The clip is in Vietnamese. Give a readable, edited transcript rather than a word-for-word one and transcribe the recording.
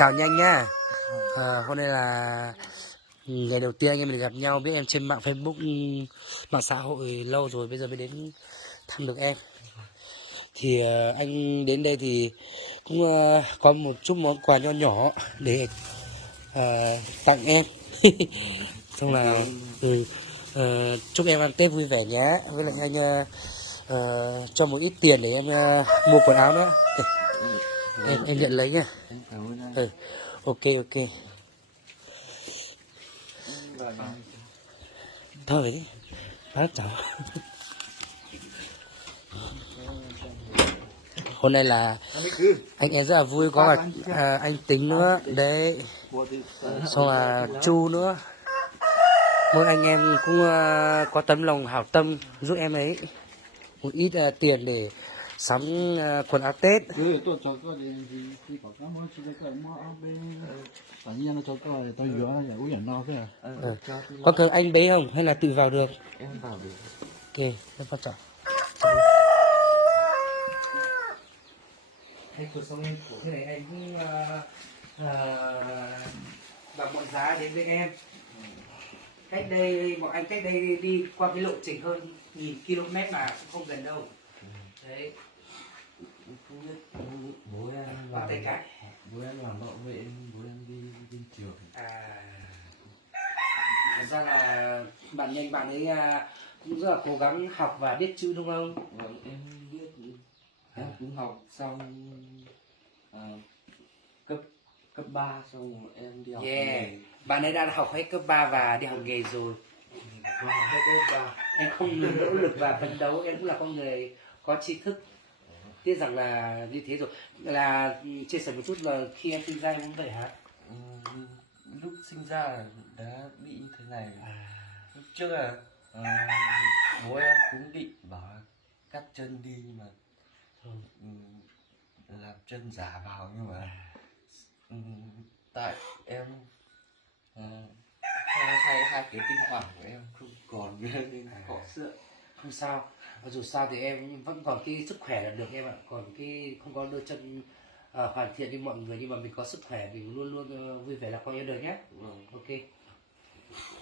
Chào nhanh nhá. Hôm nay là ngày đầu tiên anh em mình gặp nhau, biết em trên mạng Facebook, mạng xã hội lâu rồi, bây giờ mới đến thăm được em. Thì anh đến đây thì cũng có một chút món quà nho nhỏ để tặng em. Xong là chúc em ăn Tết vui vẻ nhé. Với lại anh cho một ít tiền để em mua quần áo nữa. Em nhận lấy nhá. Ok. Thôi đi, bác cháu. Hôm nay là anh em rất là vui, có cả anh Tính nữa đấy, xong là Chu nữa. Mỗi anh em cũng có tấm lòng hảo tâm giúp em ấy một ít tiền để sắm quần áo Tết. Có cần anh bế không hay là tự vào được? Em vào được. Ok, rất quan trọng. Hay cuộc sống em của thế này anh cũng bằng mọi giá đến với em. Cách đây bọn anh đi qua cái lộ trình hơn 1000 km mà cũng không gần đâu. Đấy. Không biết bố em Qua Tây Cái. bố em làm bận vậy bố em đi bên trường. Thật ra là bạn ấy cũng rất là cố gắng học và biết chữ đúng không? Vâng, em biết. Em cũng học xong cấp cấp 3 xong rồi em đi học nghề. Bạn ấy đã học hết cấp 3 và đi học nghề rồi. Em không ngừng nỗ lực và phấn đấu, em cũng là con người có tri thức. Tiếc rằng là như thế rồi. Là chia sẻ một chút là khi em sinh ra em cũng vậy hả? Lúc sinh ra là đã bị như thế này. Lúc trước là bố em cũng định bảo là cắt chân đi mà làm chân giả vào, nhưng mà tại em hai cái tinh hoàn của em không còn nữa nên họ sợ. Không sao, dù sao thì em vẫn còn cái sức khỏe là được em ạ. Còn cái không có đôi chân hoàn thiện như mọi người, nhưng mà mình có sức khỏe, mình luôn luôn vui vẻ là con yêu đời nhé. Ok.